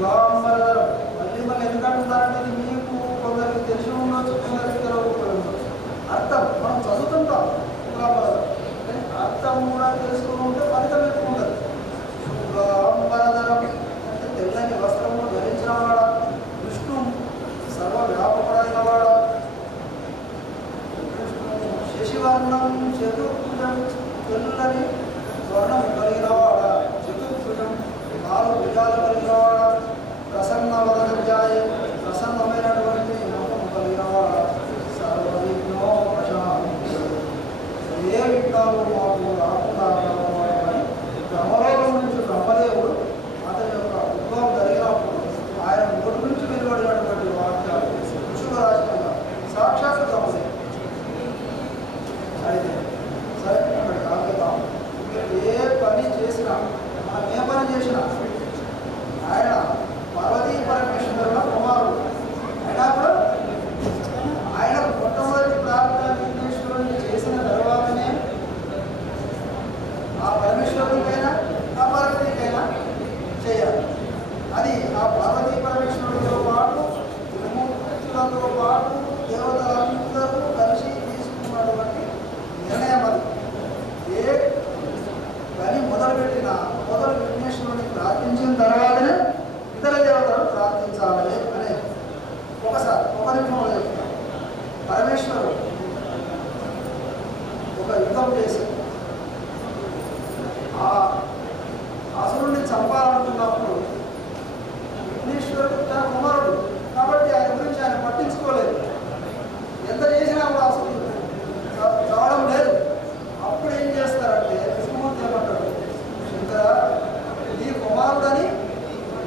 శుభాంబరధరం. మళ్ళీ మళ్ళీ ఎందుకంటున్నారంటే మీకు కొందరికి తెలిసి ఉండొచ్చు, కొందరికి తెలియకపోయి ఉండొచ్చు. అర్థం మనం చదువుతుంటాం శుభాంబరధరం, అర్థం కూడా తెలుసుకుని ఉంటే ఫలితం ఎక్కువ ఉండదు. శుభాంబరధరం అంటే తెల్లని వస్త్రము ధరించిన వాడ, విష్ణు సర్వవ్యాపకుడైన వాడ, శశివర్ణం చతుర్భుజం తెల్లని వర్ణం కలిగిన వాడ, చతుర్భుజం 4 భుజాలు కలిగిన వాడ, ప్రసన్న వదనజాయ ప్రసన్నమైనటువంటి ముఖం కలిగిన వాడ, సర్వవిఘ్నో ప్రశాంతి, ఏ విఘ్నాలు మాకు రాకుండా అని బ్రహ్మలోకం నుంచి బ్రహ్మదేవుడు అతని యొక్క ఉద్భవం జరిగినప్పుడు ఆయన నోటి నుంచి వెలువడినటువంటి వాక్యాలు ఋషుల రాష్ట్రంగా సాక్షాత్ బ్రహ్మదేవుడు. అయితే సరే అక్కడికి ఆగుతాం. ఏ పని చేసినా మనం ఏ పని చేసినా ఆయన పార్వతీ పరమేశ్వరుల కుమారుడు అయినా కూడా ఆయన మొట్టమొదటి ప్రార్థన విఘ్నేశ్వరుని చేసిన తర్వాతనే ఆ పరమేశ్వరునికైనా ఆ పార్వతీకైనా చేయాలి. అది ఆ పార్వతీ పరమేశ్వరుడితో పాటు త్రిమూర్తులతో పాటు దేవతలందరూ కలిసి తీసుకున్నటువంటి నిర్ణయం. అది ఏ పని మొదలుపెట్టిన మొదలు విఘ్నేశ్వరుని ప్రార్థించిన తర్వాతనే ఇతర దేవతలను ప్రార్థించాలి అనేది ఒకసారి ఒక నిమిషంలో చెప్తాను. పరమేశ్వరుడు ఒక యుద్ధం చేసి ఆ అసురుణ్ణి చంపాలనుకున్నప్పుడు విఘ్నేశ్వరుడు తన కుమారుడు కాబట్టి ఆయన గురించి ఆయన పట్టించుకోలేదు. ఎంత చేసినా కూడా అసురుడు చావడం లేదు. అప్పుడు ఏం చేస్తారంటే విష్ణుమూర్తి ఏమంటాడు, శంకర నీ కుమారుడని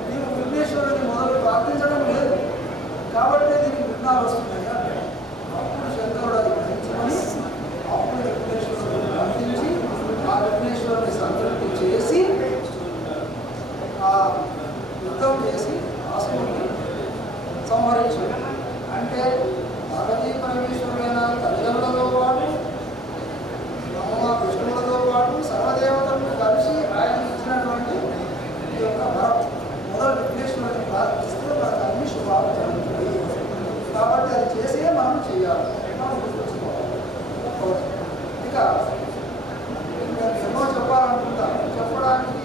నీవు విఘ్నేశ్వరుడిని మొదలు ప్రార్థించడం లేదు కాబట్టి దీనికి విఘ్నాలు వస్తున్నాయి అంటే అప్పుడు శంకరుడు అది గ్రహించుకొని అప్పుడు విఘ్నేశ్వరుడిని ప్రార్థించి ఆ విఘ్నేశ్వరుని సంతృప్తి చేసి ఆ యుద్ధం చేసి అసురుడిని సంహరించాడు. అంటే పార్వతీ పరమేశ్వరుడైన తల్లిదండ్రులతో పాటు విష్ణువులతో పాటు సర్వదేవతలను కలిసి ఆయన ఇచ్చినటువంటి ఈ యొక్క వరం మొదలు విఘ్నేశ్వరుని ప్రార్థిస్తే మనకు అన్ని శుభాలు జరుగుతాయి. కాబట్టి అది చేసే మనం చేయాలి, మనం గుర్తుంచుకోవాలి. ఇక ఎన్నో చెప్పాలనుకుంటా, చెప్పడానికి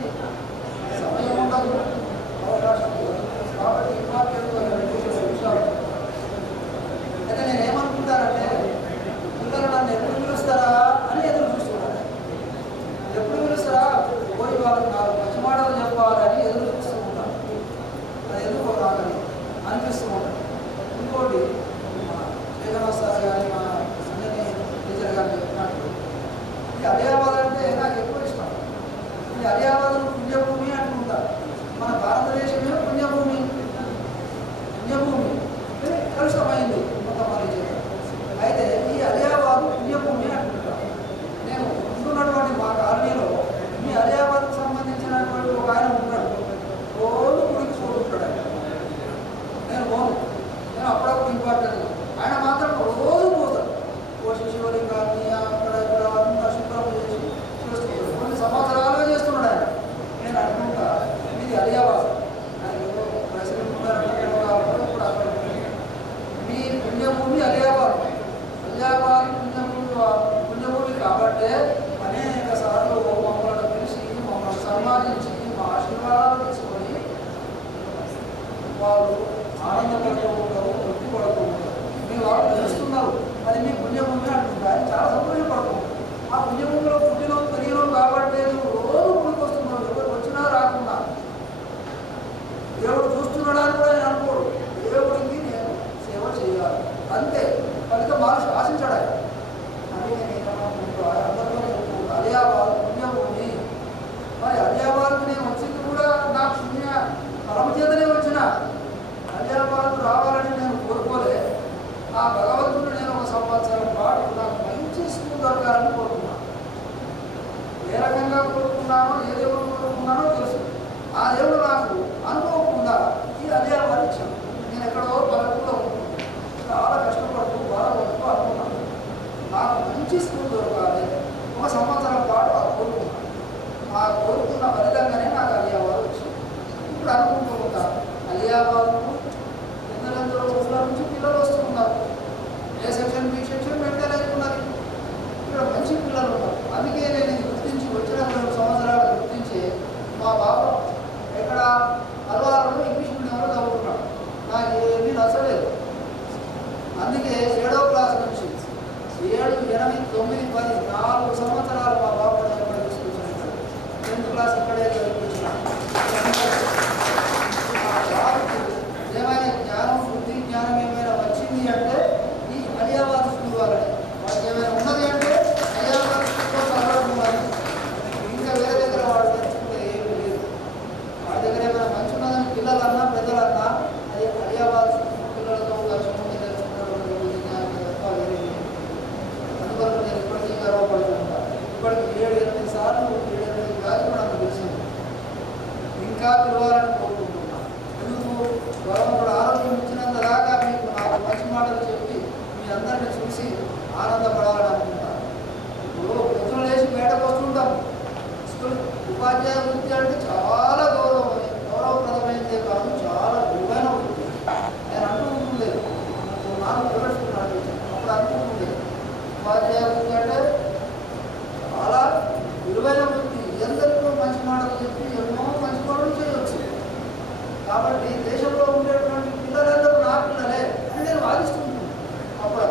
సమయం ఉండదు, అవకాశం ఉండదు. కాబట్టి ఇంపార్టెంట్ విషయాలు. అయితే నేనేమనుకుంటానంటే పిల్లలు నన్ను ఎప్పుడు పిలుస్తారా అని ఎదురు చూస్తున్నాను. ఎప్పుడు పిలుస్తారా పోయి వాళ్ళకి 4 మంచి మాటలు చెప్పాలని ఎదురు చూస్తూ ఉంటాను. అది ఎందుకో నాకని అనిపిస్తూ ఉంటాను. ఇంకోటి జగన్ సార్ కానీ మా సంజని టీచర్ గారు చెప్పినట్టు ఈ అలియాబాద్ అంటే నాకు ఎక్కువ ఇష్టం. ఈ అలియాబాద్ పుణ్యభూమి అంటుంటారు. మన భారతదేశమే పుణ్యభూమి. పుణ్యభూమి కలుషమైంది కొంతమంది. అయితే ఈ అలియాబాద్ పుణ్యభూమి అంటుంటారు. నేను ఉంటున్నటువంటి మా కాలనీలో ఈ అలియాబాద్కు సంబంధించినటువంటి ఒక ఆయన ఉంటాడు. రోజు గుడికి చూడుంటాడు. నేను పోను, నేను అప్పుడప్పుడు ఇంపార్టెంట్. ఆయన మాత్రం రోజు పోతాడు. శివలింగాన్ని అక్కడ ఇక్కడ అంతా శుభ్రం చేసి చూస్తున్నాడు. కొన్ని సంవత్సరాలుగా చేస్తున్నాడు ఆయన. నేను అనుకుంటా ఇది అలియాబాద్ మీ పుణ్యభూమి అలియాబాద్. అలియాబాద్ పుణ్యభూమి కాబట్టే అనేక సార్లు మమ్మల్ని పిలిచి మమ్మల్ని సన్మానించి మా ఆశీర్వాదాలు తీసుకొని వాళ్ళు ఆనందపడుతూ ఉంటారు, తృప్తి పడుతూ ఉంటారు. మీ వాళ్ళు తెలుస్తున్నారు అది మీ పుణ్యభూమి అంటుంటారు. ఆయన చాలా సంతోషపడుతుంది. ఆ పుణ్యభూమిలో పుట్టినో పెరిగినాం కాబట్టి నువ్వు రోజు గుడికి వస్తున్నావు. ఎవరు వచ్చినా రాకుండా దేవుడు చూస్తున్నాడని కూడా నేను అనుకోడు. దేవుడికి నేను సేవ చేయాలి అంతే. ఫలితం మనిషి ఆశించాడు ఆయన. అని నేను అందరితో అలియాబాద్ పుణ్యభూమి. మరి అలియాబాద్కి నేను వచ్చింది కూడా నాకు పుణ్య ఫలం చేతనే వచ్చిన. అలియాబాద్ రావాలని నేను కోరుకోలే. ఆ భగవంతుడు నేను 1 సంవత్సరం పాటు నాకు మంచి స్కూల్ దొరకాలని కోరుకున్నాను. ఏ రకంగా కోరుకున్నానో ఏ దేవుడు కోరుకున్నానో తెలుసు. ఆ దేవుడు నాకు అనుకోకుండా ఈ అలియాబాద్ ఇచ్చాను. నేను ఎక్కడో పల్లెటూరులో చాలా కష్టపడుతూ బాగా వస్తూ అనుకున్నాను నాకు మంచి స్కూల్ దొరకాలి. 1 సంవత్సరం పాటు ఆ కోరుకున్నాను. ఆ కోరుకున్న ఫలితంగానే నాకు అలియాబాద్ వచ్చింది. ఇప్పుడు అనుకుంటూ ఉంటాను అలవాళ్ళు ఇంగ్లీష్ మీడియంలో చదువుకున్నాడు. నాకు ఏమీ నచ్చలేదు. అందుకే 7వ క్లాస్ నుంచి 7, 8, 9, 10 4 సంవత్సరాలు మా బాబు తీసుకొచ్చినాడు. 10th క్లాస్ ఇక్కడే చదివించినాడు. ఏమైనా జ్ఞానం, బుద్ధి జ్ఞానం ఏమైనా వచ్చింది అంటే ఈ అలియాబాద్ స్కూల్ వాళ్ళని, వాళ్ళకి ఏమైనా ఉన్నది అంటే అలియాబాద్ స్కూల్లో చదవడం ఉన్నది. ఇంకా వేరే దగ్గర వాడు తెచ్చుకుంటే ఏమీ లేదు. వాడి దగ్గర ఏమైనా మంచి ఉన్నదని పిల్లలన్నా పెద్దలన్నా అది అలియాబాద్ పిల్లలతో కలిసి అందువల్ల నేను ఇప్పటికీ గర్వపడుతుంటా. ఇప్పటికి 7-8 సార్లు 7-8 కాదు నాకు తెలిసింది. ఇంకా పిలవాలని కోరుకుంటున్నాను. ఎందుకు భగవంతుడు ఆరోగ్యం ఇచ్చినంత దాకా మీకు నాకు మంచి మాటలు చెప్పి మీ అందరినీ చూసి ఆనందపడాలని అనుకుంటాను. ఇప్పుడు పొద్దున లేచి బయటకు వస్తుంటాం. స్కూల్ ఉపాధ్యాయ వృత్తి అంటే చాలా గౌరవప్రదమైనదే కాదు, చాలా విలువైన వృత్తి. నేను అంటూ ఉంటుండేది, నాకు ప్రవేశిస్తున్నాను అప్పుడు అనుకుంటుండేది ఉపాధ్యాయ వృత్తి అంటే చాలా విలువైన వృత్తి. ఎందరికో మంచి మాటలు చెప్పి ఎన్నో మంచి పనులు చేయవచ్చు. కాబట్టి దేశంలో ఉండేటువంటి పిల్లలందరూ నా పిల్లలే అని నేను వాదిస్తుంటాను. అప్పుడు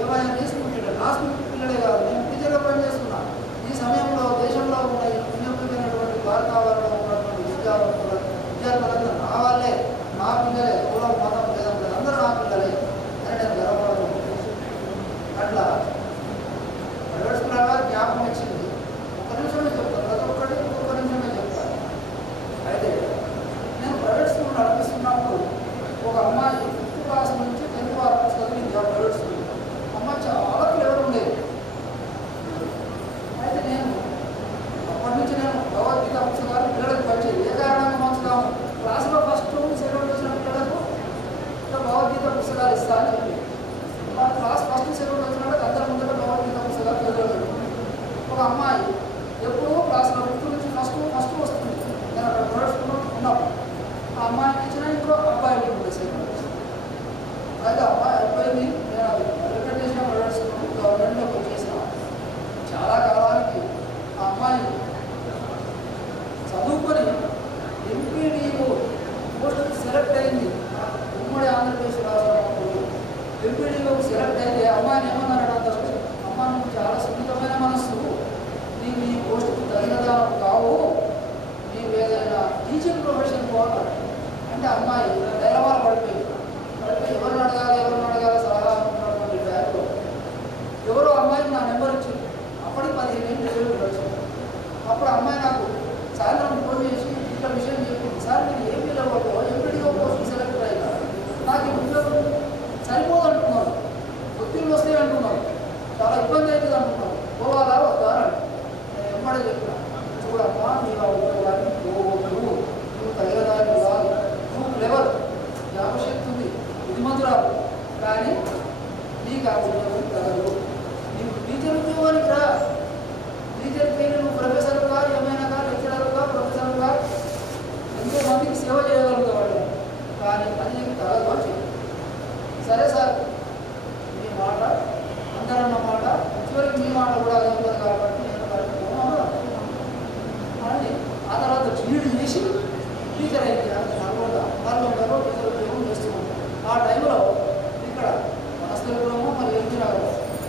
ఏమైనా తీసుకుంటే నా స్కూల్ పిల్లలే కాదు, నేను టీచర్గా పనిచేస్తున్నా. ఈ సమయంలో దేశంలో ఉన్న వినియోగమైనటువంటి వాతావరణంలో ఉన్నటువంటి విద్యార్థులందరూ నా వాళ్ళే, నా పిల్లలే, కులం మతం లేదంటే అందరూ నా పిల్లలే అని నేను గర్వపడుతున్నాను. అట్లా ప్రైవేట్ స్కూల్ గారు జ్ఞాపకం ఇచ్చింది. ఒక నిమిషమే చెప్తాను, ప్రతి ఒక్కటి ఒక్క నిమిషమే చెప్తాను. అయితే నేను ప్రైవేట్ స్కూల్ నడిపిస్తున్నప్పుడు ఒక అమ్మాయి 5th క్లాస్ నుంచి 10th వరకు చదివింది ఆ ప్రైవేట్ స్కూల్. అమ్మాయి చాలా క్లియర్ ఉండేది. అయితే నేను అప్పటి నుంచి నేను భగవద్గీత పుస్తకాలు పిల్లలకు పంచేది. ఏ కారణంగా పంచుతాము, క్లాసులో ఫస్ట్ సెకండ్ వచ్చిన పిల్లలకు భగవద్గీత పుస్తకాలు ఇస్తా అని చెప్పి మా క్లాస్ ఫస్ట్ సెకండ్ వచ్చినప్పుడు అందరి ముందర భగవద్గీత పుస్తకాలు చదివాడు. ఒక అమ్మాయి ఎప్పుడూ క్లాసులో 5th నుంచి ఫస్ట్ వస్తుంది. నేను అక్కడ ప్రైవేట్ స్కూల్లో ఉన్నప్పుడు ఆ అమ్మాయికి ఇచ్చిన ఇంకో అబ్బాయి ఉంటుంది సెకండ్. అయితే అమ్మాయి అయిపోయింది. నేను అది రికమెండ్ చేసిన ప్రైవేట్ స్కూల్ గవర్నమెంట్లోకి వచ్చేసిన చాలా కాలానికి ఆ అమ్మాయి చదువుకొని ఎంపీడీఓ పోస్టుకి సెలెక్ట్ అయింది. ఉమ్మడి ఆంధ్రప్రదేశ్ రాష్ట్రంలో ఎంపీడీఓకి సెలెక్ట్ అయితే అమ్మాయిని ఏమన్నారట అందరూ, అమ్మ నువ్వు చాలా సున్నితమైన మనస్సు, నీకు ఈ పోస్టుకు తగినదా కావు, నీవు ఏదైనా టీచింగ్ ప్రొఫెషన్ పోవాలి అంటే అమ్మాయి నిలవాలు పడిపోయి ఎవరిని అడగాలి సలహా ఉన్నటువంటి బ్యాగ్లో ఎవరో అమ్మాయికి నా నెంబర్ ఇచ్చింది. అప్పటికి 15 ఏళ్ళు వచ్చింది. అప్పుడు అమ్మాయి నాకు సాయంత్రం ఫోన్ చేసి ఇట్లా విషయం చెప్పింది, సార్ నేను ఏపీ లెవెల్లో ఎంపీడీఓ పోస్ట్ సెలెక్ట్ అయినా నాకు ఈ ఉద్యోగం సరిపోదు అంటున్నారు, ఒత్తిళ్ళు వస్తాయి అంటున్నారు, చాలా ఇబ్బంది అవుతుంది అంటున్నారు, పోవాలా వద్దా అని నేను ఎమ్మడే చెప్పిన, చూడమ్మా నీవు ఆ ఉద్యోగాన్ని పోవద్దు, నువ్వు తగినదాన్ని కాదు, నువ్వు క్లెవర్, జ్ఞాపశక్తి ఉంది, బుద్ధిమంతురాలు, కానీ నీకు ఆ ఉద్యోగం తగదు, నీకు టీచర్ ఉద్యోగానికి రా, టీచర్కి నువ్వు ప్రొఫెసర్గా ఏమైనా లెక్చరర్గా ప్రొఫెసర్గా ఎంతో మందికి సేవ చేయగలుగుతాడు, కానీ అది నీకు తగదు అని చెప్పి, సరే సార్ మీ మాట అందరన్న మాట చివరికి మీ మాట కూడా అది ఉంటుంది కాబట్టి నేను అని ఆ తర్వాత జీడి చేసి టీచర్ అయింది. నల్గొండలో టీచర్ ఉద్యోగం చేస్తున్నాం. ఆ టైంలో ఇక్కడ మనస్తరంలో మరి ఎంజినారు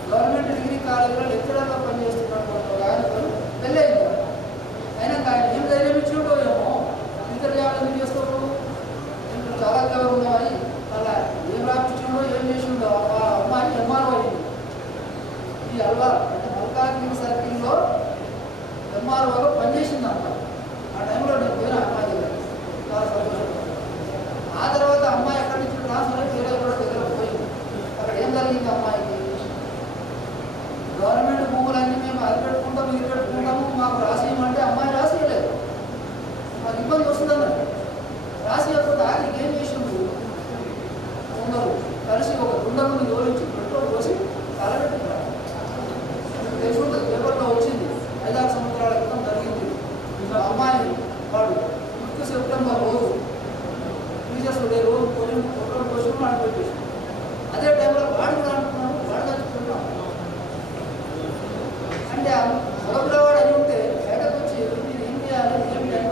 గవర్నమెంట్ డిగ్రీ కాలేజీలో లెక్చరర్గా పనిచేస్తున్నటువంటి ఆయనతో పెళ్ళయింది. అయినా ఆయన ఏం ధైర్యం ఇచ్చిండో ఏమో, టీచర్ జాబ్ ఎందుకు చేసుకోవడం, నేను చాలా క్లవర్ ఉన్నామని అలా ఏం రాపించిండో ఏం చేసిండో ఆ అమ్మాయి ఎంఆర్ఓ అయింది. ఈ అల్వార్ అంటే మల్కాజ్గిరి సర్కిల్లో ఎంఆర్ఓగా పనిచేసింది అమ్మాయి. ఆ టైంలో నేను పోయిన అమ్మాయి దగ్గర చాలా సంతోషం. ఆ తర్వాత అమ్మాయి ఎక్కడి నుంచి ట్రాన్స్ఫర్ అయ్యి వేరే కూడా దగ్గర పోయింది. అక్కడ ఏం జరిగింది, అమ్మాయికి గవర్నమెంట్ భూములన్నీ మేము అది పెట్టుకుంటాం ఇది పెట్టుకుంటాము మాకు రాసేయమంటే అమ్మాయి రాసేయలేదు. మాకు ఇబ్బంది వస్తుందన్నట్టు రాసేయకపోతే ఆయనకి ఏం చేసిండు, కొందరు కలిసి ఒక గుండెని జోడించి పెట్రోల్ పోసి కలబెట్టుకున్నారు. తెలుసుకుంటుంది, పేపర్లో వచ్చింది, 5-6 సంవత్సరాల క్రితం జరిగింది. అమ్మాయి వాడు 5 సెప్టెంబర్ రోజు టీచర్స్ డే రోజు పెట్రోల్ పోసి పెట్టేసి అదే టైంలో వాడు కూడా అంటున్నాడు, వాడు చచ్చిపోతున్నాడు. అంటే మొదటివాడు అని ఉంటే బయటకు వచ్చి నేను ఏం చేయాలి ఏం టైం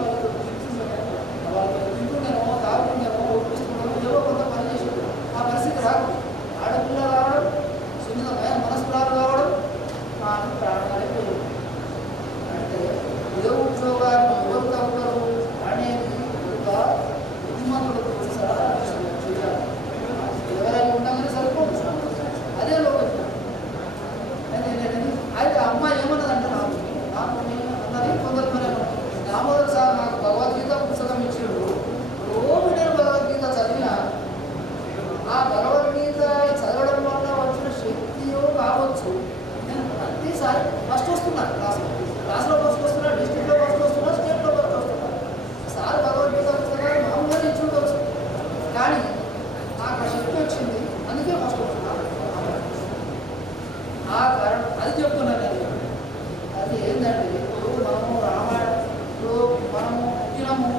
మనము దినము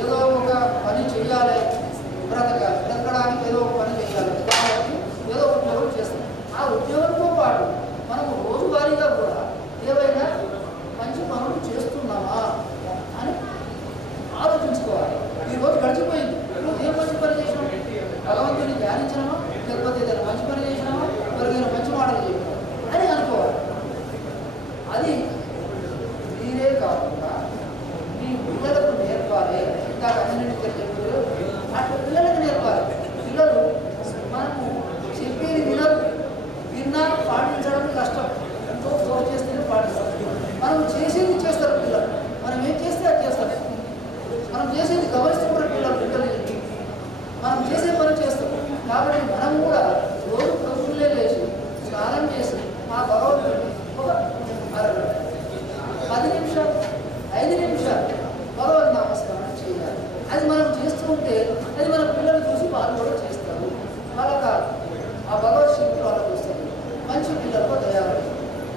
ఏదో ఒక పని చేయాలి, బ్రతకడానికి ఏదో ఒక పని చేయాలి కాబట్టి ఏదో ఉద్యోగం చేస్తాం. ఆ ఉద్యోగంతో పాటు మనము రోజువారీగా కూడా ఏవైనా మంచి పనులు చేస్తున్నామా అని ఆలోచించుకోవాలి. ఈరోజు గడిచిపోయింది, ఈరోజు ఏం మంచి పని చేసినామా, భగవంతుని ధ్యానించినామా, లేకపోతే ఏదైనా మంచి పని చేసినామా, ఎవరికైనా మంచి మాటలు చెప్పినామా అని అనుకోవాలి. అది మీరే కాకుండా మీ పిల్లలకు నేర్పాలి. ఇంకా కమ్యూనిటీ చెప్పారు అట్లా పిల్లలకు నేర్పాలి. పిల్లలు మనము చెప్పేది వినరు, విన్నా పాటించడం కష్టం, ఎంతో ఫోన్ చేస్తేనే పాటిస్తారు. మనం చేసేది చేస్తారు పిల్లలు, మనం ఏం చేస్తే అది చేస్తారు. మనం చేసేది గమనిస్తే కూడా పిల్లలు మనం చేసే పని చేస్తాం. కాబట్టి మనం కూడా రోజు పొద్దున్నే లేచి స్నానం చేసి మా భగవంతుడిని ఒక 10 నిమిషాలు 5 నిమిషాలు భగవద్ నమస్కారం చేయాలి. అది మనం చేస్తూ ఉంటే అది మన పిల్లలు చూసి వాళ్ళు కూడా చేస్తారు. వాళ్ళ కాదు ఆ భగవత్ శక్తి వాళ్ళకు వస్తుంది. మంచి పిల్లలకు తయారై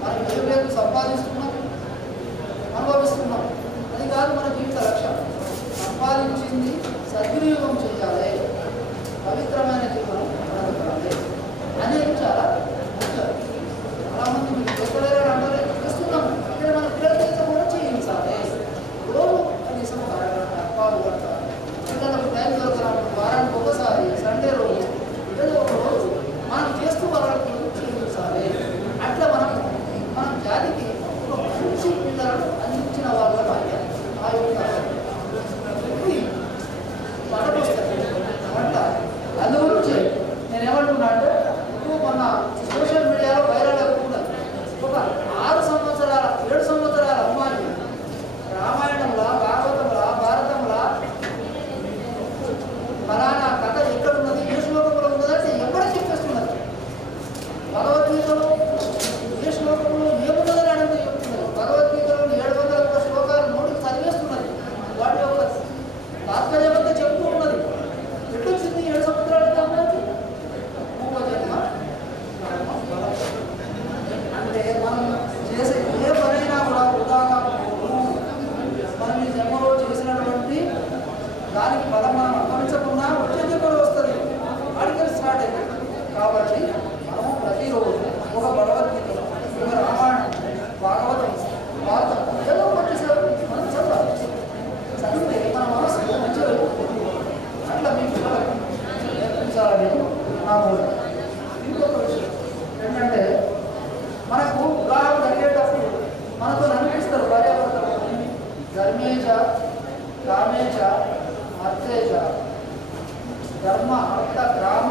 మనం ఏం లేదు సంపాదిస్తున్నాం, అనుభవిస్తున్నాం, అది కాదు మన జీవిత లక్ష్యం. సంపాదించింది సద్వినియోగం చేయాలి, పవిత్రమైన జీవనం బ్రతకాలి అనేది చాలా ముఖ్యం. చాలామంది మీకు చేస్తలేరు అంటే చేస్తున్నాము, అంటే మన పిల్లలతో కూడా చేయించాలి. రోజు కనీసం పాలు పడతారు. పిల్లలకు టైం దొరకనప్పుడు వారానికి ఒకసారి సండే రోజు ఏదో ఒక రోజు మనం చేస్తూ వాళ్ళకు చేయించాలి. అట్లా మనం జాతికి ఒక మంచి పిల్లలను అందించిన వాళ్ళ ఆ యొక్క వంట అందు గురించి నేను ఏమంటున్నా అంటే ఇప్పుడు మొన్న సోషల్ మీడియాలో వైరల్ అవుతుంది. ఒక 6 సంవత్సరాల 7 సంవత్సరాల అమ్మాయి రామాయణంలో, భాగవతంలో, భారతంలో ఫలానా కథ ఎక్కడున్నది, ఏ శ్లోకంలో ఉన్నదంటే ఎవరు చెప్పేస్తున్నది. భగవద్గీతలో ఏ శ్లోకంలో ఏమున్నదని అడిగితే చెప్తున్నారు. భగవద్గీతలో 700 శ్లోకాలు నోటికి చదివేస్తున్నది. వాటి యొక్క తాత్పర్యమంతా చెప్తూ ఉన్నది. ఎటు వచ్చింది 7 సంవత్సరాలకి అమ్మాయికి పూర్వజన్మ. అంటే మనం చేసే ఏ పనైనా కూడా వృధాగా మనం ఈ జన్మలో చేసినటువంటి దానికి బలం మనం అనుభవించకుండా వచ్చే జన్మలో వస్తుంది. ఆడికల్ స్టార్ట్ అయింది. కాబట్టి మనం ప్రతిరోజు ఒక భగవద్గీత, ఒక రామాయణం, భాగవతం, భారతం ఏదో వచ్చేసారు మనం చదవాలి. చదివితే మన మనసు మంచిగా అట్లా మీ పిల్లలకు నేర్పించాలని నా కోరిక. ఇంకొక విషయం ఏంటంటే మనకు వివాహం జరిగేటప్పుడు మనతో అనిపిస్తారు భార్యాభర్తలు ధర్మేచ కామేచ అర్థేచ ధర్మ అర్థ గ్రామ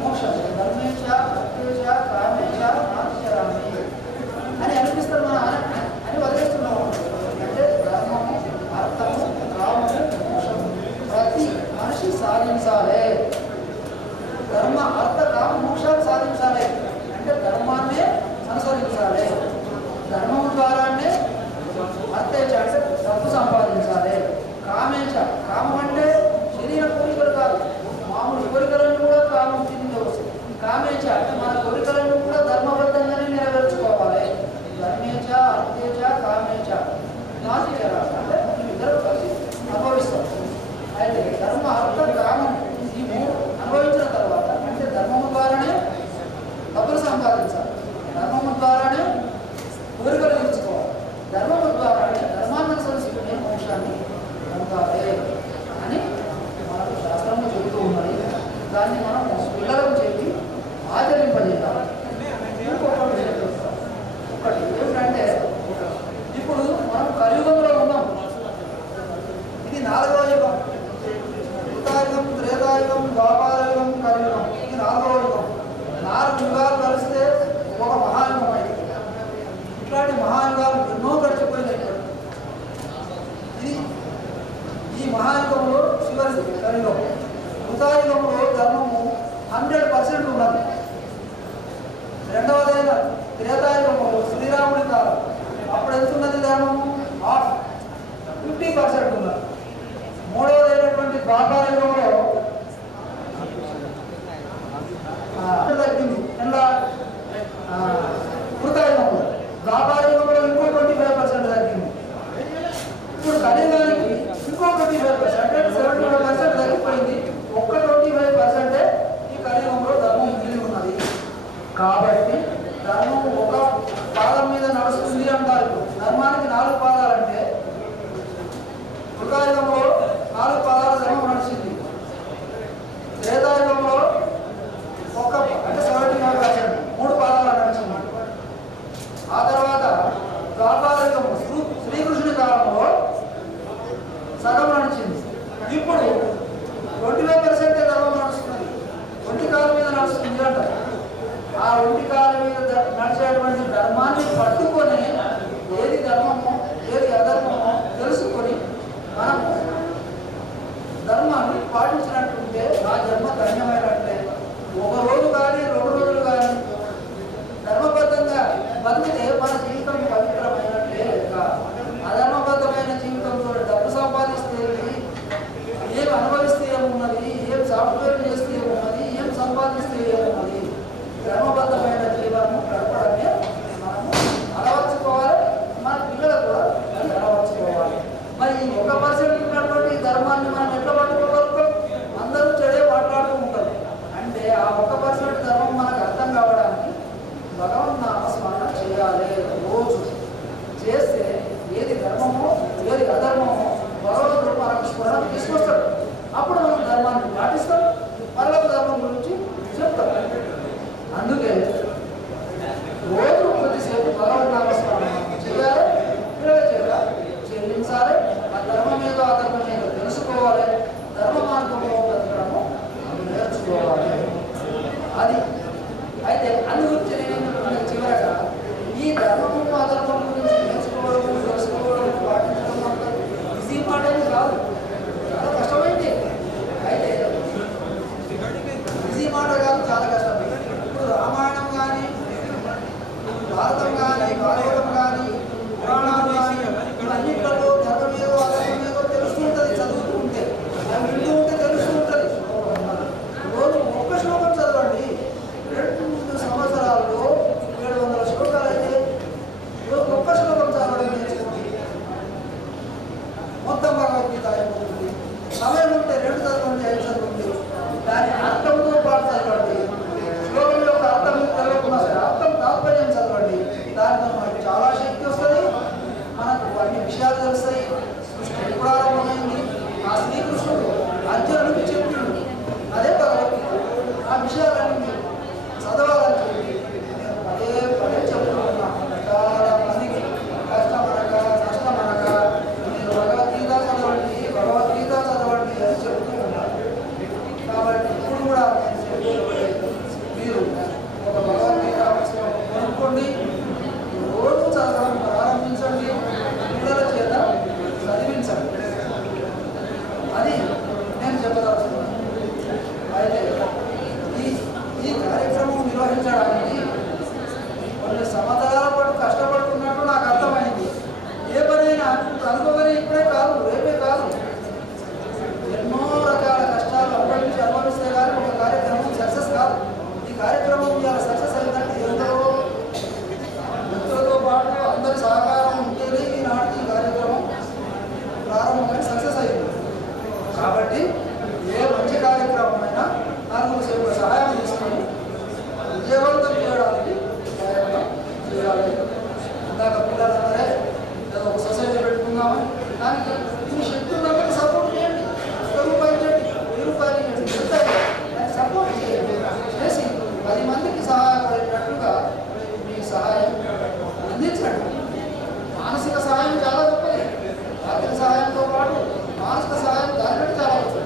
మోక్షం ధర్మేచ అర్థేచ కామేచ నాశరామి అని అనిపిస్తారు అని వదిలేస్తున్నాం. అంటే ధర్మము, అర్థము, గ్రామము, మోక్షము ప్రతి మనిషి సాధించాలి. ధర్మ అర్థ కామ మోక్షాలు సాధించాలి. అంటే ధర్మాన్నే అనుసరించాలి. ధర్మం ద్వారానే అర్థేచ అంటే డబ్బు సంపాదించాలి. కామేచ కామం అంటే శరీర కోరికలు కాదు, మామూలు కోరికలను కూడా కామం కింద వస్తుంది. కామేచ అంటే మన కోరికలను కూడా ధర్మబద్ధంగానే నెరవేర్చుకోవాలి. ధర్మేచ అర్థేచ కామేచ నాశిచర అంటే ఇద్దరు కలిసి అనుభవిస్తారు. అయితే ధర్మ అర్థ కామం ఈ 3 అనుభవించిన తర్వాత అంటే ధర్మము ద్వారానే డబ్బులు సంపాదించాలి, ధర్మము ద్వారానే కోరికలు తీర్చుకోవాలి, ధర్మము ద్వారానే ధర్మాన్ని అనుసరిస్తున్న మోక్షాన్ని పొందాలి అని మనకు శాస్త్రంలో చెబుతూ ఉన్నది. దాన్ని మనం పిల్లలకు చెప్పి ఆచరింపజేయాలి. ఇంకొక విషయం చెప్తాం. ఒకటి ఏమిటంటే ఇప్పుడు మనం కలియుగంలో ఉన్నాం. ఇది 4వ యుగం. కృతాయుగం, త్రేతాయుగం, ద్వాపారయుగం, కలియుగం. ఇది 4వ యుగం. 4 యుగాలు కలిస్తే ఒక మహాయుగం అయింది. ఇట్లాంటి మహాయుగాలు ఎన్నో గడిచిపోయినాయి. ఇది ఈ మహాయుగంలో చివరి కలియుగం. కృతాయుగంలో ధర్మము 100% ఉన్నది. రెండవదైన త్రేతాయుగంలో శ్రీరాముడి కాలం అప్పుడు ఎంతున్నది ధర్మము 50% ఉన్నది. మూడవదైనటువంటి ద్వాపారయుగంలో తగ్గింది. ఎలా కృతాయుగంలో ద్వాపారయుగంలో ఇంకో 25% తగ్గింది. కలియుగానికి ఇంకో 25% అంటే 75% తగ్గిపోయింది. ఒక్క 25% ఈ కలియుగంలో ధర్మం మిగిలి ఉన్నది. కాబట్టి ధర్మం ఒక పాదం మీద నడుస్తుంది అంటారు. ధర్మానికి 4 పాదాలంటే యుగాయుగంలో 4 పాదాల ధర్మం నడిచింది. త్రేతాయుగంలో అంటే 75% 3 పాదాలు నడిచింది. ఆ తర్వాత ద్వాపరయుగం శ్రీకృష్ణుని కాలంలో సగం నడిచింది. ఇప్పుడు 25% ధర్మం నడుస్తున్నది. ఒంటి కాలు మీద నడుస్తుంది అంటారు. ఆ ఒంటి కాలు మీద నడిచేటువంటి ధర్మాన్ని పట్టుకొని ఏది ధర్మమో ఏది అధర్మమో తెలుసుకొని మనము ధర్మాన్ని పాటించినట్టుంటే ఆ జన్మ ధన్యమైనట్లే. ఒక రోజు కానీ 2 రోజులు కానీ ధర్మబద్ధంగా బతికితే మన జీవితం పవిత్రమైనట్లే. లేక అధర్మబద్ధమైన జీవితంతో డబ్బు సంపాదిస్తే ఏం అనుభవిస్తే ఏమున్నది, ఏం సాఫ్ట్వేర్ చేస్తే ఏమున్నది, ఏం సంపాదిస్తే ఏమున్నది. ధర్మబద్ధమైన జీవనం గడపడమే మనము అలవర్చుకోవాలి. మన పిల్లలు కూడా అలవర్చుకోవాలి. మరి 1% ఉన్నటువంటి ధర్మాన్ని మనం ఎట్లా పట్టుకోగలుగుతాం? అందరూ చెడే మాట్లాడుతూ ఉంటారు. అంటే ఆ 1% ధర్మం మనకు అర్థం కావడానికి భగవన్ నామస్మరణ చేయాలి. రోజు చేస్తే ఏది ధర్మమో ఏది అధర్మమో భగవంతుడు మనకు స్మరణ తీసుకొస్తాడు. అప్పుడు మనం ధర్మాన్ని పాటిస్తాం, పరలోక ధర్మం గురించి చెప్తాం. అందుకే రోజు కొద్దిసేపు భగవన్ నామస్మరణ చేయాలి, చెల్లించాలి. ఆ ధర్మం మీద అధర్మం మీద తెలుసుకోవాలి. ధర్మ మార్గంలో బతకడము నేర్చుకోవాలి. అది అయితే అందు గురించి నేను చివరగా ఈ ధర్మము అధర్మం గురించి నేర్చుకోవడం, తెలుసుకోవడం, పాటించడం అంటే ఈజీ మాట కాదు, చాలా కష్టమైంది. అయితే ఈజీ మాట కాదు, చాలా కష్టమైంది. ఇప్పుడు రామాయణం కానీ, భారతం కానీ, భాగవతం కానీ, పురాణాలు కానీ ఇవన్నింటిలో ధర్మం ఏదో అధర్మం ఏదో తెలుస్తూ ఉంటుంది. చదువుతూ ఉంటే అవి వింటూ ఉంటే తెలుస్తూ ఉంటుంది. రోజు ఒక్క శ్లోకం చదవండి. 2 సంవత్సరాల్లో 700 శ్లోకాలు అయితే రోజు ఒక్క శ్లోకం చదవడం నేర్చుకోండి. మొత్తం భగవద్గీత అయిపోతుంది. సమయం ఉంటే 2 చదవండి, 5 చదవండి. దాని అర్థంతో పాటు చదవండి. శ్లోకం యొక్క అర్థం తెలియకుండా సరే అర్థం తాత్పర్యం చదవండి. దానితో మనకి చాలా శక్తి వస్తుంది. మనకు అన్ని విషయాలు తెలుస్తాయి. సృష్టి ఎప్పుడు ఆరంభమైంది? ఆ శ్రీకృష్ణుడు అర్జునుడికి చెప్పిండు. అదే భగవద్గీత. ఆ విషయాలన్నీ చదవాలని చెప్పి నేను పదే చెప్తున్నాను. చాలా మందికి కష్టమనక నష్టమనక మీరు భగవద్గీత చదవండి, భగవద్గీత చదవండి అని చెప్తూ ఉంటాను. కాబట్టి ఇప్పుడు కూడా మీరు ఒక భగవద్గీత పుస్తకం కొనుక్కోండి, రోజు చదవడం ప్రారంభించండి, పిల్లల చేత చదివించండి. అది నేను చెప్పదలుచుకున్నాను. అయితే ఈ కార్యక్రమం నిర్వహించడానికి కొన్ని సంవత్సరాల పాటు కష్టపడుతున్నట్టు నాకు అర్థమైంది. ఏ పనైనా అనుకోగానే ఇప్పుడే కాదు, రేపే కాదు, ఎన్నో రకాల కష్టాలు అనుభవిస్తే కానీ ఒక కార్యక్రమం సక్సెస్ కాదు. ఈ కార్యక్రమం ఇలా సక్సెస్ అయిందంటే ఎందరో వ్యక్తులతో పాటు అందరి సహకారం ఉంటేనే ఈనాటి ఈ కార్యక్రమం ప్రారంభమై సక్సెస్ అయింది. కాబట్టి ఏ మంచి కార్యక్రమం అయినా నాకు సహాయం తీసుకొని విజయవంతం చేయడానికి ప్రయత్నం చేయాలి. ఇందాక పిల్లలందరే ఏదో ఒక సొసైటీ పెట్టుకుందామని దానికి మీ శక్తి ఉన్నప్పుడు సపోర్ట్ చేయండి. ₹1 చేయండి, ₹1000 చేయండి, దానికి సపోర్ట్ చేయండి. చేసి 10 మందికి సహాయపడేటట్టుగా మీ సహాయం అందించండి. మానసిక సహాయం చాలా గొప్పది. ఆర్థిక సహాయంతో పాటు మానసిక సహాయం దానికంటే చాలా గొప్పది.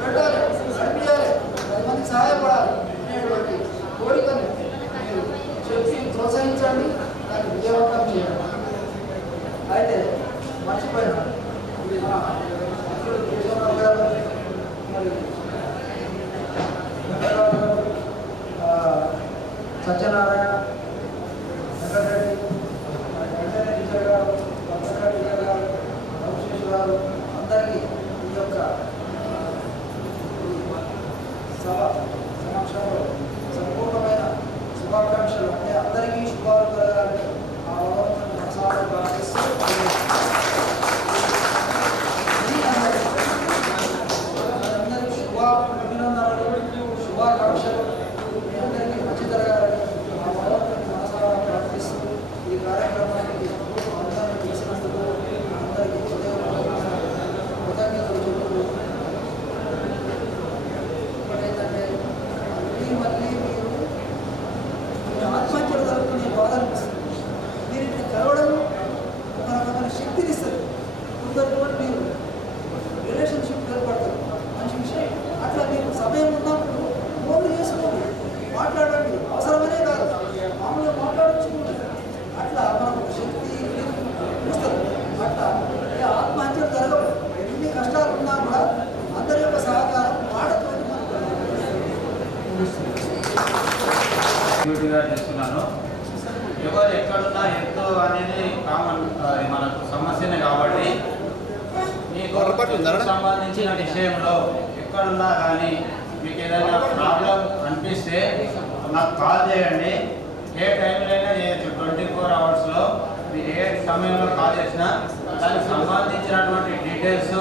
పెట్టాలి, నడిపించాలి, 10 మందికి సహాయపడాలి అనేటువంటి కోరికను మీరు చెప్పి ప్రోత్సహించండి, దాన్ని విజయవంతం చేయండి. అయితే మర్చిపోయినా సత్యనారాయణ వెంకటరెడ్డి, టీచర్ గారు, టీచర్ గారు, రవిశేష్ గారు అందరికీ ఈ యొక్క సభ సమక్షంలో సంపూర్ణమైన శుభాకాంక్షలు. అంటే అందరికీ శుభాలు కలగాలని ఆ భగవంతుని మనసారా ప్రార్థిస్తూ ముఖ్యంగా చేస్తున్నాను. ఎవరు ఎక్కడున్నా ఎత్తు అనేది కామన్, మనకు సమస్యనే కాబట్టి మీకు సంబంధించిన విషయంలో ఎక్కడున్నా కానీ మీకు ఏదైనా ప్రాబ్లం అనిపిస్తే నాకు కాల్ చేయండి. ఏ టైంలో చేయొచ్చు, 24 అవర్స్లో మీరు ఏ సమయంలో కాల్ చేసినా దానికి సంబంధించినటువంటి డీటెయిల్స్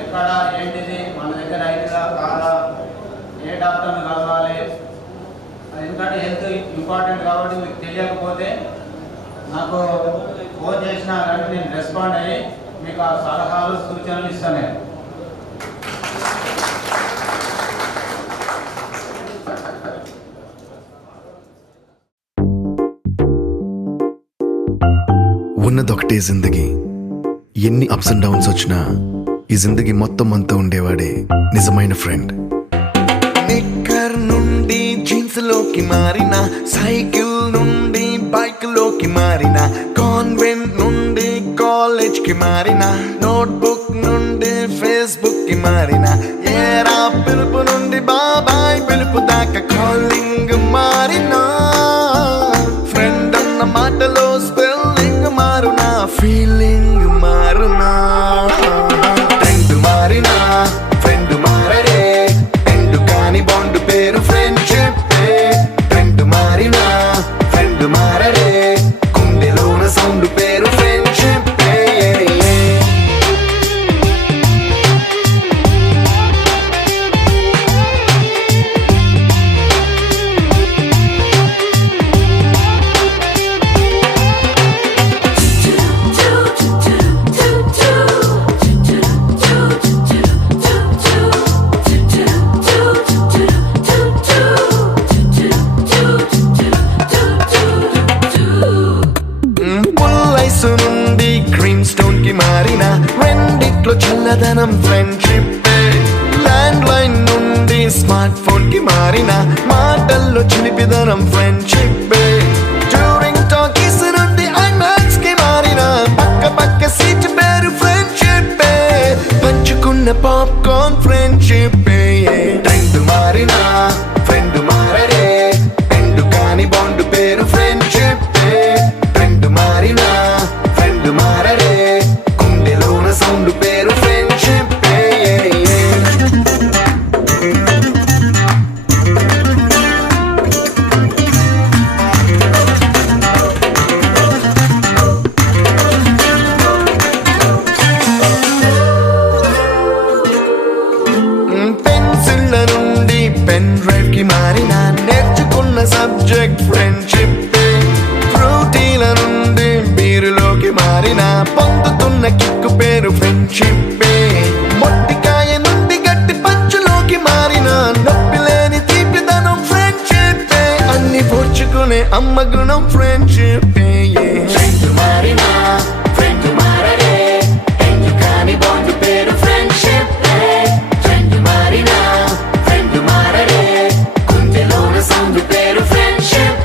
ఎక్కడ ఏంటిది మన దగ్గర అవుతుందా కాదా, ఏ డాక్టర్ని కలవాలి, ఎందుకంటే హెల్త్ ఇంపార్టెంట్ కాబట్టి మీకు తెలియకపోతే నాకు ఫోన్ చేసినా కానీ నేను రెస్పాండ్ అయ్యి మీకు ఆ సలహాలు సూచనలు ఇస్తాను. ఉన్నదొకటే జిందగీ, ఎన్ని అప్స్ అండ్ డౌన్స్ వచ్చినా ఈ జిందగీ మొత్తం అంతా ఉండేవాడే నిజమైన ఫ్రెండ్. నిక్కర్ నుండి జీన్స్ లోకి మారిన, సైకిల్ నుండి బైక్ లోకి మారిన, కాన్వెంట్ నుండి కాలేజ్ కి మారిన, నోట్బుక్ నుండి ఫేస్బుక్ కి మారిన, ఏరా పిలుపు నుండి బాబాయ్ పిలుపు దాకా కాలింగ్ మారిన, ఫ్రెండ్ అన్న మాటలో స్పెల్లింగ్ మారునా, ఫీలింగ్ మారునా, ట్రెండ్ మారినా ఫ్రెండ్ మారడే, ఎండు కాని బాండ్ పేరు ఫ్రెండ్షిప్. ట్రెండ్ మారినా ఫ్రెండ్ మారడే, గుండెలోన సౌండ్ పేరు ఫ్రెండ్షిప్. నుండి క్రీమ్ స్టోన్ కి మారిన, రెండిట్లో చల్లదనం ఫ్రెండ్షిప్. ల్యాండ్ లైన్ నుండి స్మార్ట్ ఫోన్ కి మారిన, మాటల్లో చిలిపిదనం ఫ్రెండ్షిప్. డ్యూరింగ్ టాకీస్ నుండి ఐమాక్స్ కి మారిన, పక్క పక్క సీట్ పేరు ఫ్రెండ్షిప్. పంచుకున్న పాప్కార్న్ ఫ్రెండ్షిప్. ట్రెండ్ మారిన ఫ్రెండ్ మారడే, ఎండు కాని బాండ్ పేరు ఫ్రెండ్షిప్. ట్రెండ్ మారిన ఫ్రెండ్ మారడే, గుండెలోన సౌండ్ పేరు ఫ్రెండ్షిప్. పెన్సిళ్ళ నుండి పెన్ డ్రైవ్ కి మారిన, నేర్చుకున్న సబ్జెక్ట్ ఫ్రెండ్షిప్. ఫ్రూటీల నుండి బీరులోకి మారిన, పొందుతున్న కిక్కు పేరు ఫ్రెండ్షిప్. మొట్టికాయ నుండి గట్టి పంచులోకి మారిన, నొప్పి లేని తీపిదనం ఫ్రెండ్షిప్. అన్ని పోర్చుకునే అమ్మ గుణం ఫ్రెండ్షిప్. ఫ్రెండ్ మారిన ఫ్రెండ్ మారడే, ఎందు కాని బాండ్ పేరు ఫ్రెండ్షిప్. ఫ్రెండ్ మారిన ఫ్రెండ్ మారడే, గుండెలోన సౌండ్ పేరు ఫ్రెండ్షిప్.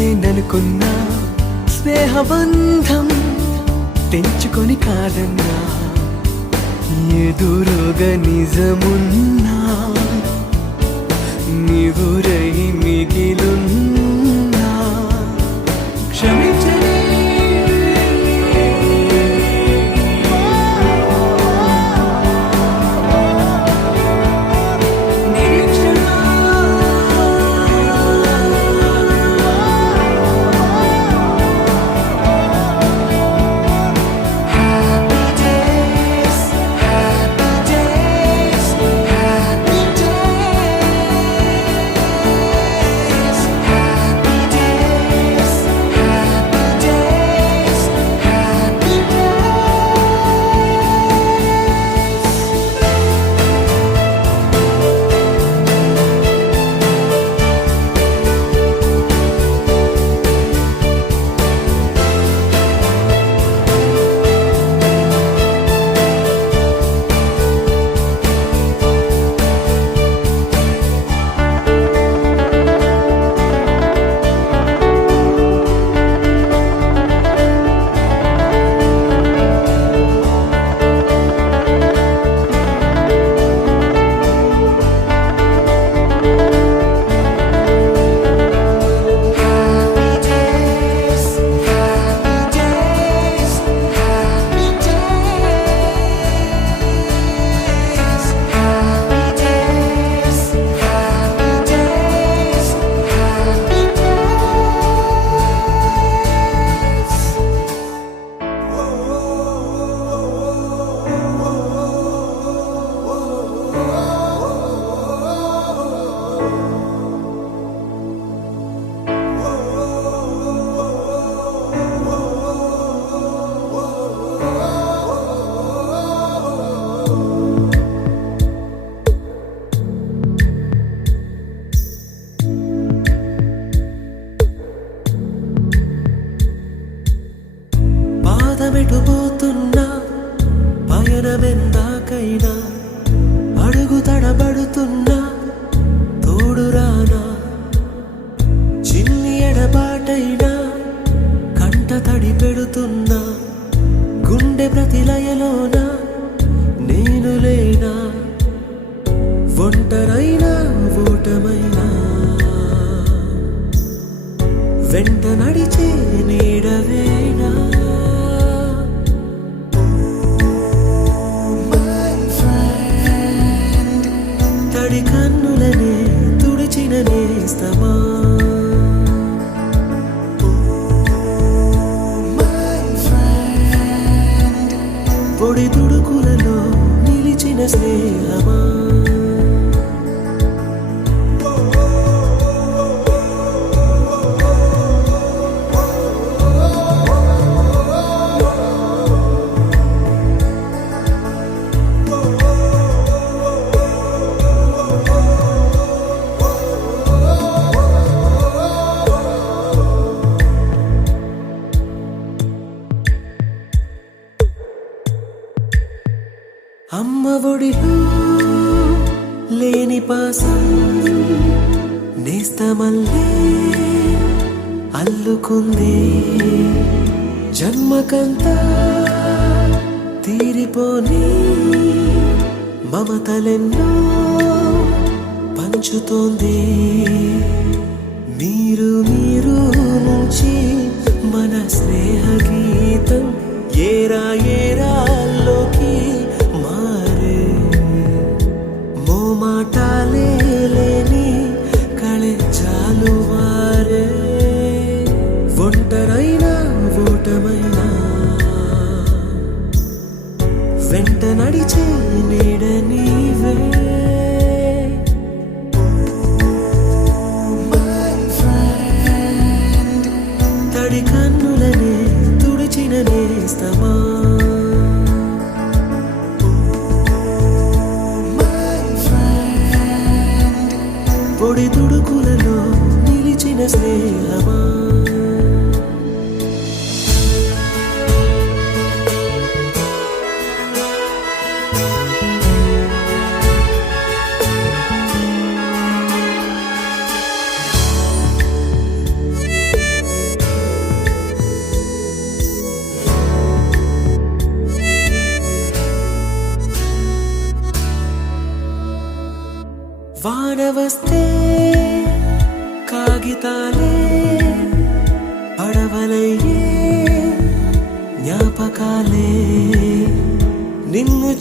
నేననుకున్నా స్నేహబంధం తెంచుకొని కాదన్నా ఎదురుగా నిజమున్నా నీవురై మిగిలున్నా క్షమించని పాదమెటుపోతున్నా పయనమెందాకైనా అడుగు తడబడుతున్నా తోడురానా చిన్ని ఎడబాటైనా కంట తడి పెడుతున్నా గుండె ప్రతిలయలోన నేను లేనా ఒంటరైనా ఓటమైనా వెంట నడిచే నీడవేనా తడి కన్నులనే తుడిచిన నేస్తమా పొడి తుడుకులలో నిలిచిన స్నేహమా అమ్మ ఒడిలో లేని పాసం నేస్తమల్లే అల్లుకుంది జన్మకంతా తీరిపోని మమతలెన్నో పంచుతోంది మీరు నుంచి మన స్నేహ గీతం ఏరా ఏరాల్లోకి మారే మోమాటాలే లేని కళెచ్చాలు వారే ఒంటరైనా ఓటమైనా వెంట నడిచే నీడ నీవే తడి కన్నులనే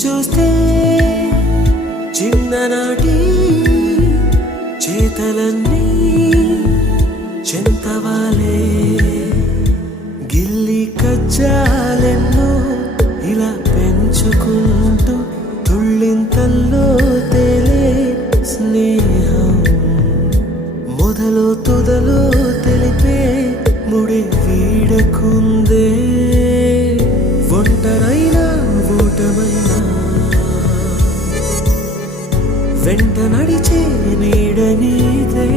చూస్తే చిన్ననాటి చేతలన్నీ చెంతవాలే గిల్లి కజ్జాలెన్నో ఇలా పెంచుకుంటూ తుళ్ళింతల్లో తేలే స్నేహం మొదలో తుదలో తెలిపే ముడి వీడకుందే ఒంటరైనా ఓటమైనా వెంట నడిచే నీడ నీదే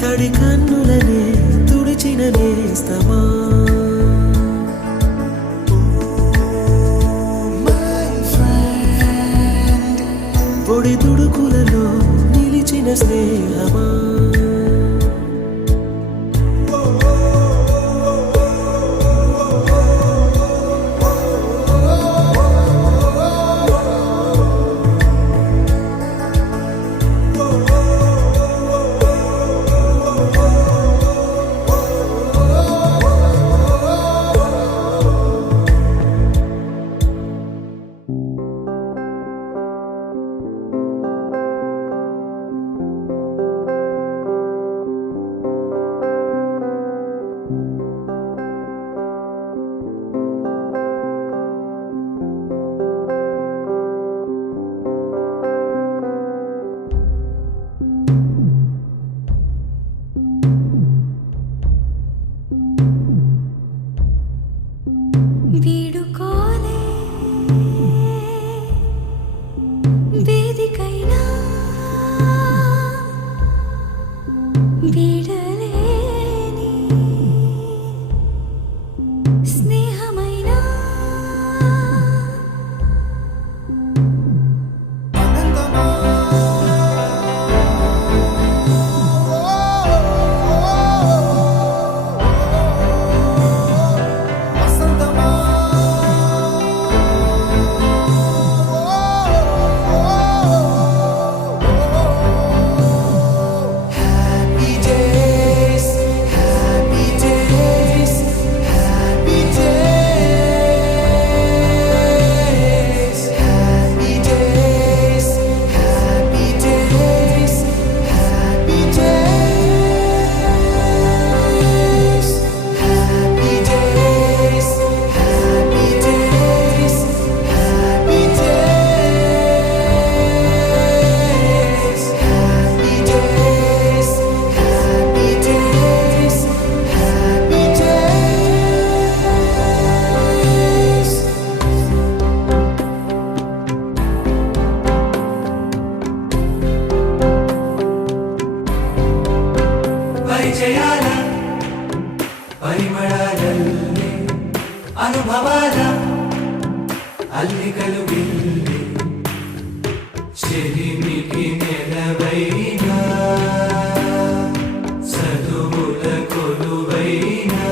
తడి కన్నులనే తుడిచిన నేస్తమా పొడి తుడుకులలో నిలిచిన స్నేహమా వీడుకోలే వేదికైనా వీడలేని స్నేహమైనా పరిచయాల పరిమళాలల్లే అనుభవాల అల్లికలు విల్లే చెలిమికి నెలవైనా చదువుల కొలువైనా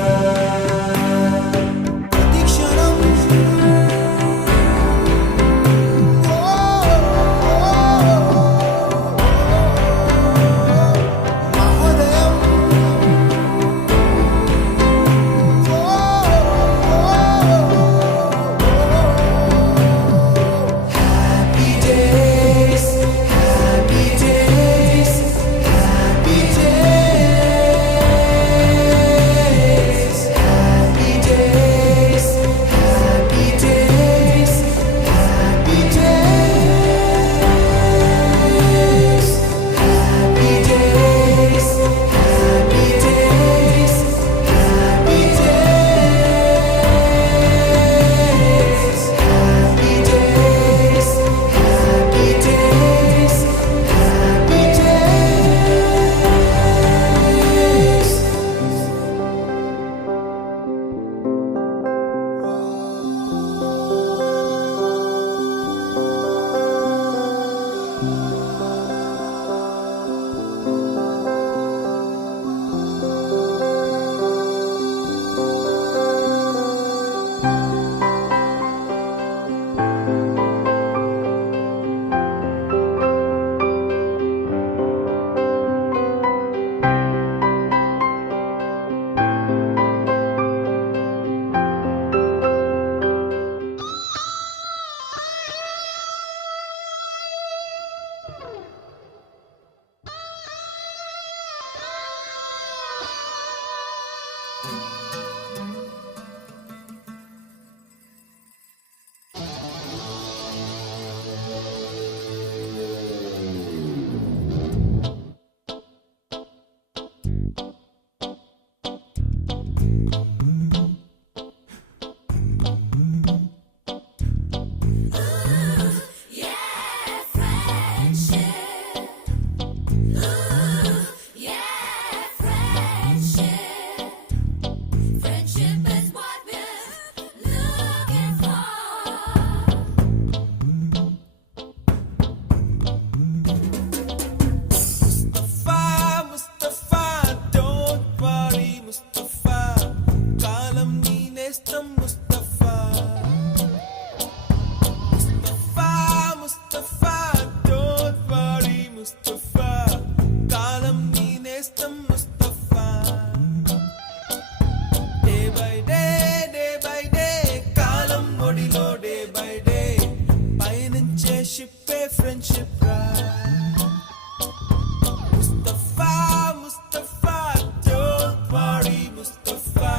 Mustafa, don't worry, Mustafa. Kalam nee nestam Mustafa. Mustafa, don't worry, Mustafa. Kalam nee nestam Mustafa. Day by day, kalam odilo day by day. Payanche shippe friendship ride. Mustafa, don't worry, Mustafa.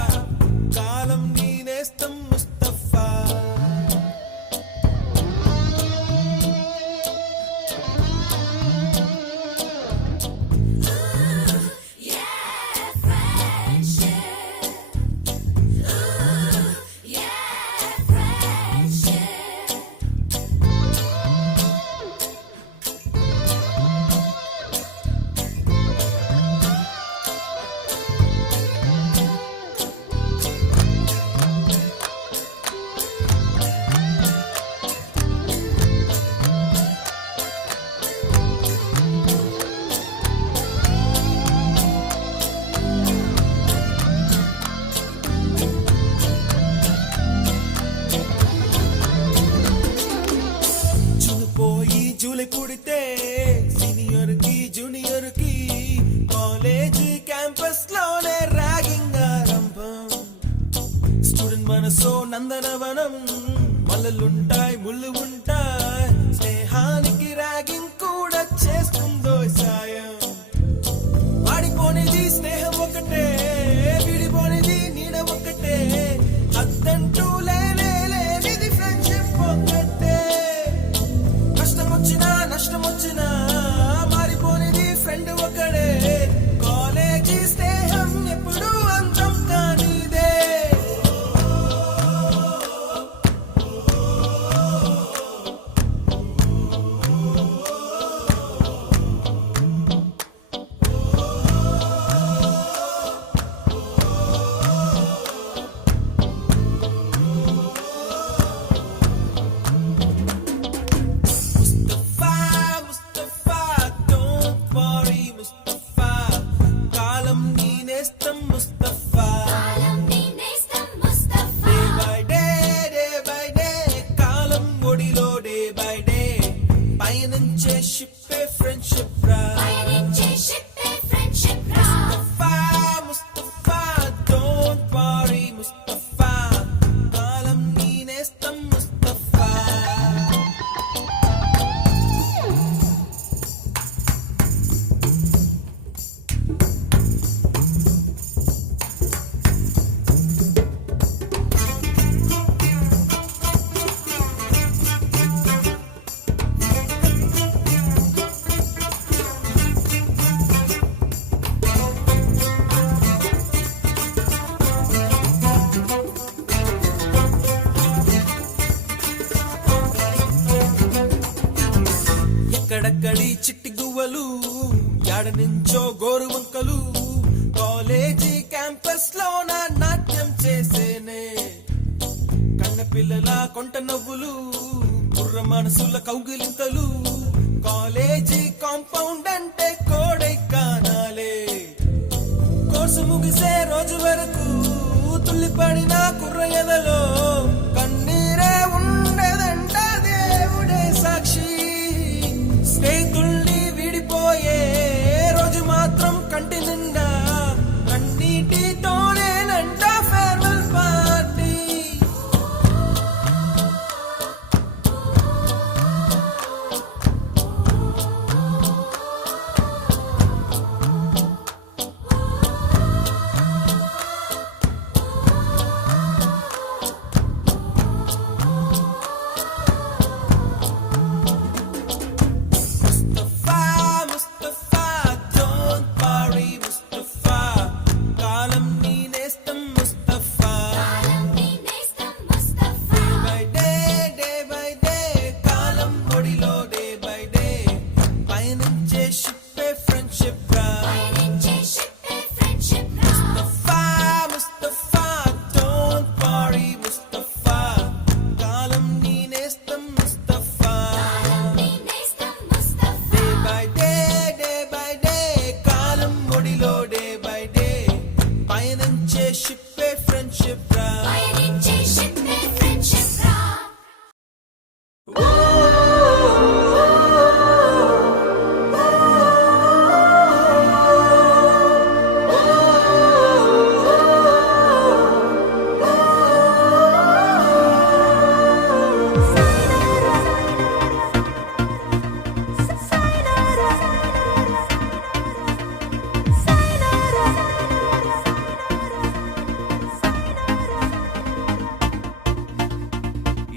Kalam nee nestam Mustafa. జూలి పుడితే senior కి junior కి college campus లోనే ragging ఆరంభం. Student మనసో నందనవనం, మల్లలుంటాయి ముళ్ళు ఉంటాయి. స్నేహానికి ragging కూడా చేస్తుందో సాయం. వాడిపోనిది స్నేహం ఒకటే, విడిపోనిది నీడ ఒకటే. అద్దంటూ లేనిది ఫ్రెండ్షిప్ ఒకటే. కష్టం వచ్చినా నష్టం వచ్చినా మారిపోనిది ఫ్రెండ్ ఒకడే. కాలేజీ స్నేహం ఎప్పుడు అంతం కానిదే. Mustafa, don't worry, Mustafa. Kalam nee nestam Mustafa. Day by day, kalam odilo day by day. Payanche shippe friendship ride. Mustafa, don't worry, Mustafa. Kalam nee nestam Mustafa. ఎక్కడక్కడి చిట్టి గువ్వలు, యాడ నుంచో గోరు వంకలు. కాలేజీ క్యాంపస్ లోన నాట్యం చేసేనే. కన్న పిల్లల కొంట నవ్వులు, కుర్ర మనసుల కౌగిలింతలు. కాలేజీ కాంపౌండ్ అంటే కోడై కానాలే. కోర్సు ముగిసే రోజు వరకు తుల్లిపడిన కుర్ర ఎదలో కన్నీరే ఉండదంట దేవుడే సాక్షి. స్నేహితుల్ని విడిపోయే రోజు మాత్రం కంటి నిండా కన్నీటితోనేనంట farewell party. By day day by day కాలం ఒడిలో డే బై డే పయనించే షిప్పే ఫ్రెండ్షిప్ రా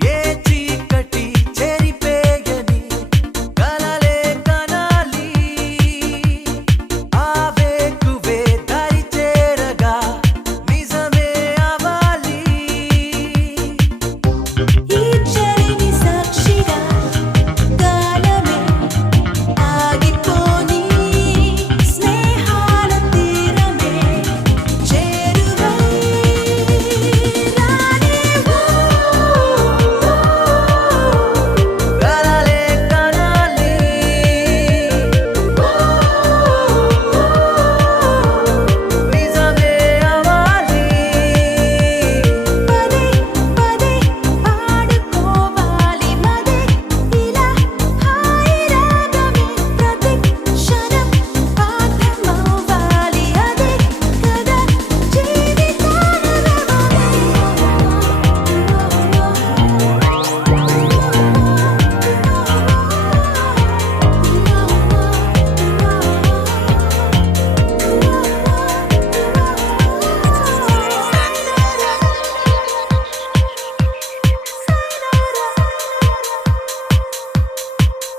ఏ చీకటి చెరిపేయని కలలే కనాలి ఆవేకువే దరి చేరగా నిజమే అవాలి ఈ చెరిని సాక్షిగా కాలమే ఆగిపోని స్నేహాల తీరమే చేరువై కలలే కనాలి నిజమే అవాలి పదే పదే పాడుకోవాలి మదే ఇలా హాయి రాగమే ప్రతి క్షణం పాఠమవ్వాలి అదే కదా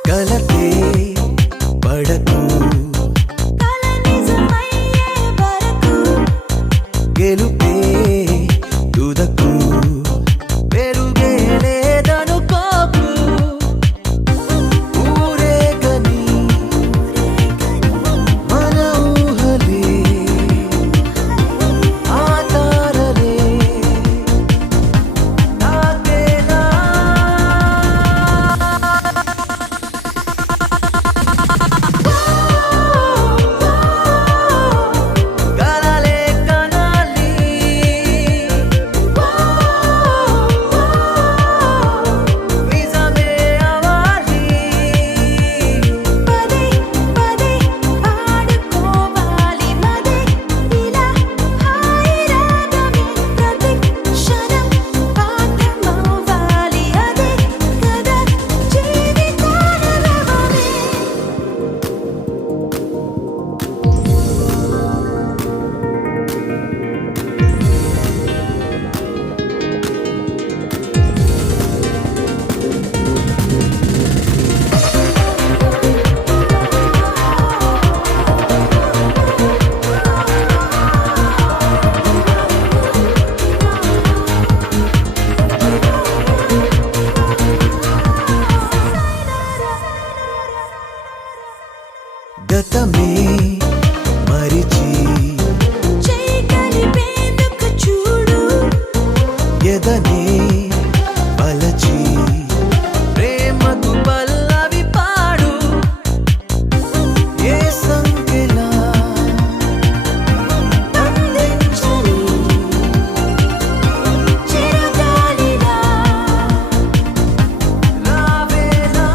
కలతే పడకు కల నిజమయ్యే వరకు గెలుపే తుదకు పెరుగే లేదనుకోకు ఊరేగని మన ఊహలే ఆ తారలే తాకేలా కలలే కనాలి నిజమే అవాలి పదే పదే పాడుకోవాలి మదే ఇలా హాయి రాగమే ప్రతి క్షణం పాఠమవ్వాలి అదే కదా జీవితాల రవమే గతమే మరిచి చేయి కలిపేందుకు చూడు ఎదనే పలచి ప్రేమకు పల్లవి పాడు ఏ సంఖ్యలా అందించని చిరగాలిలా రావేలా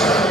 Yes.